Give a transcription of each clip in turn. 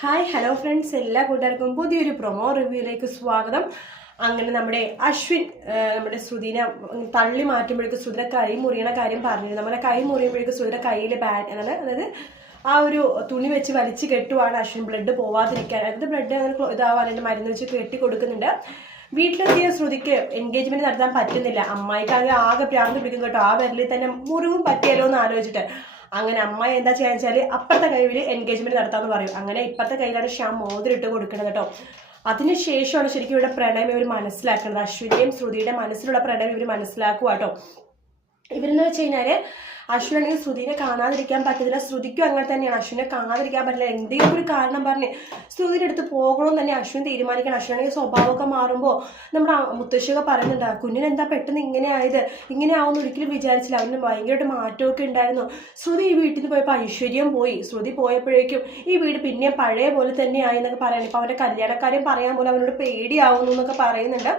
Hi hello friends, എല്ലാ കൂട്ടുകാർക്കും പുതിയൊരു പ്രൊമോ റിവ്യൂയിലേക്ക് സ്വാഗതം. അങ്ങനെ നമ്മുടെ അശ്വിൻ നമ്മുടെ ശ്രുതിനെ തള്ളി മാറ്റുമ്പോഴേക്കും ശ്രുതിയുടെ കൈ മുറിയണ കാര്യം പറഞ്ഞിരുന്നു. നമ്മുടെ കൈ മുറിയുമ്പോഴേക്കും ശ്രുതിയുടെ കയ്യിൽ അതായത് ആ ഒരു തുണി വെച്ച് വലിച്ചു കെട്ടുവാണ് അശ്വിൻ, ബ്ലഡ് പോവാതിരിക്കാൻ. അതായത് ബ്ലഡ് അങ്ങനെ ഇതാവാനായിട്ട് മരുന്ന് വെച്ച് കെട്ടി കൊടുക്കുന്നുണ്ട്. വീട്ടിലെത്തിയ ശ്രുതിക്ക് എൻഗേജ്മെന്റ് നടത്താൻ പറ്റുന്നില്ല. അമ്മായിക്ക് ആകെ പ്രാന്ത് പിടിക്കും കേട്ടോ. ആ വിരലിൽ തന്നെ മുറിവും പറ്റിയല്ലോ എന്ന് ആലോചിച്ചിട്ട് അങ്ങനെ അമ്മായി എന്താ ചെയ്യാന്ന് വെച്ചാൽ അപ്പുറത്തെ കൈയിൽ എൻഗേജ്മെന്റ് നടത്താന്ന് പറയും. അങ്ങനെ ഇപ്പുറത്തെ കയ്യിലാണ് ശ്യാം മോതിരിട്ട് കൊടുക്കുന്നത് കേട്ടോ. അതിനുശേഷമാണ് ശരിക്കും ഇവിടെ പ്രണയം ഇവർ മനസ്സിലാക്കുന്നത്. അശ്വിന്റെയും ശ്രുതിയുടെ മനസ്സിലുള്ള പ്രണയം ഇവർ മനസ്സിലാക്കുക കേട്ടോ. ഇവരെന്ന് വെച്ച് കഴിഞ്ഞാല് അശ്വിനാണെങ്കിൽ ശ്രുതിനെ കാണാതിരിക്കാൻ പറ്റത്തില്ല, ശ്രുതിക്കും അങ്ങനെ തന്നെയാണ്. അശ്വിനെ കാണാതിരിക്കാൻ പറ്റില്ല. എന്തെങ്കിലും ഒരു കാരണം പറഞ്ഞ് ശ്രുതിയുടെ അടുത്ത് പോകണമെന്ന് തന്നെ അശ്വിൻ തീരുമാനിക്കണം. അശ്വിനാണെങ്കിൽ സ്വഭാവമൊക്കെ മാറുമ്പോൾ നമ്മുടെ മുത്തശ്ശിയൊക്കെ പറയുന്നുണ്ട്, കുഞ്ഞിനെന്താ പെട്ടെന്ന് ഇങ്ങനെ ആയത്, ഇങ്ങനെ ആവുമെന്ന് ഒരിക്കലും വിചാരിച്ചില്ല, അവന് ഭയങ്കരമായിട്ട് മാറ്റമൊക്കെ ഉണ്ടായിരുന്നു. ശ്രുതി ഈ വീട്ടിൽ നിന്ന് പോയപ്പോൾ ഐശ്വര്യം പോയി. ശ്രുതി പോയപ്പോഴേക്കും ഈ വീട് പിന്നെയും പഴയ പോലെ തന്നെയായി എന്നൊക്കെ പറയുന്നത്. ഇപ്പം അവൻ്റെ കല്യാണക്കാരെയും പറയാൻ പോലെ അവനോട് പേടിയാവുന്നു എന്നൊക്കെ പറയുന്നുണ്ട്.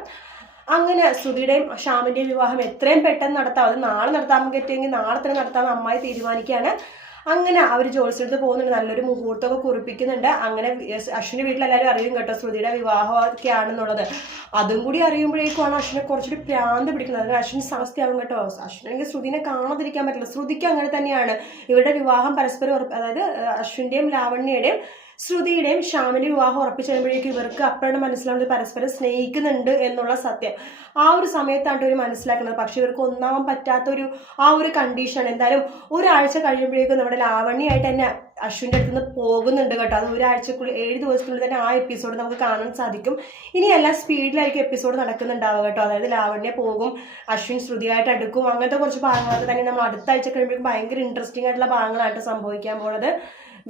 അങ്ങനെ ശ്രുതിയുടെയും ശ്യാമിന്റെയും വിവാഹം എത്രയും പെട്ടെന്ന് നടത്താം, അത് നാളെ നടത്താൻ പറ്റുമെങ്കിൽ നാളെ തന്നെ നടത്താമെന്ന് അമ്മായി തീരുമാനിക്കുകയാണ്. അങ്ങനെ അവർ ജോലിസ്ഥലത്ത് പോകുന്നുണ്ട്, നല്ലൊരു മുഹൂർത്തമൊക്കെ കുറിപ്പിക്കുന്നുണ്ട്. അങ്ങനെ അശ്വിന്റെ വീട്ടിലെല്ലാവരും അറിയും കേട്ടോ ശ്രുതിയുടെ വിവാഹമൊക്കെ ആണെന്നുള്ളത്. അതും കൂടി അറിയുമ്പോഴേക്കുമാണ് അശ്വിനെ കുറച്ചൊരു പ്രാന്ത് പിടിക്കുന്നത്. അതിന് അശ്വിൻ അവസ്ഥയാവും കേട്ടോ. അശ്വിനെങ്കിൽ ശ്രുതിനെ കാണാതിരിക്കാൻ പറ്റില്ല. ശ്രുതിക്ക് അങ്ങനെ തന്നെയാണ്. ഇവരുടെ വിവാഹം പരസ്പരം അതായത് അശ്വിന്റെയും ലാവണ്യയുടെയും ശ്രുതിയുടെയും ശ്യാമിന്റെ വിവാഹം ഉറപ്പിച്ചു കഴിയുമ്പോഴേക്കും ഇവർക്ക് അപ്പോഴാണ് മനസ്സിലാവുന്നത് പരസ്പരം സ്നേഹിക്കുന്നുണ്ട് എന്നുള്ള സത്യം. ആ ഒരു സമയത്താണ് ഇവർ മനസ്സിലാക്കുന്നത്. പക്ഷെ ഇവർക്ക് ഒന്നാവാൻ പറ്റാത്തൊരു ആ ഒരു കണ്ടീഷൻ. എന്തായാലും ഒരാഴ്ച കഴിയുമ്പോഴേക്കും നമ്മുടെ ലാവണ്യായിട്ട് തന്നെ അശ്വിൻ്റെ അടുത്ത് നിന്ന് പോകുന്നുണ്ട് കേട്ടോ. അത് ഒരാഴ്ചക്കുള്ളിൽ 7 ദിവസത്തിനുള്ളിൽ തന്നെ ആ എപ്പിസോഡ് നമുക്ക് കാണാൻ സാധിക്കും. ഇനി എല്ലാ സ്പീഡിലായിരിക്കും എപ്പിസോഡ് നടക്കുന്നുണ്ടാവുക കേട്ടോ. അതായത് ലാവണ്യ പോകും, അശ്വിൻ ശ്രുതിയായിട്ട് അടുക്കും, അങ്ങനത്തെ കുറച്ച് ഭാഗങ്ങളൊക്കെ തന്നെ നമ്മൾ അടുത്ത ആഴ്ച കഴിയുമ്പോഴേക്കും ഭയങ്കര ഇൻട്രസ്റ്റിംഗ് ആയിട്ടുള്ള ഭാഗങ്ങളായിട്ട് സംഭവിക്കാൻ പോകുന്നത്.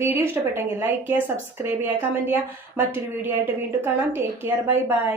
വീഡിയോ ഇഷ്ടപ്പെട്ടെങ്കിൽ ലൈക്ക് ചെയ്യുക, സബ്സ്ക്രൈബ് ചെയ്യുക, കമൻറ്റ് ചെയ്യുക. മറ്റൊരു വീഡിയോ ആയിട്ട് വീണ്ടും കാണാം. Take care, bye bye.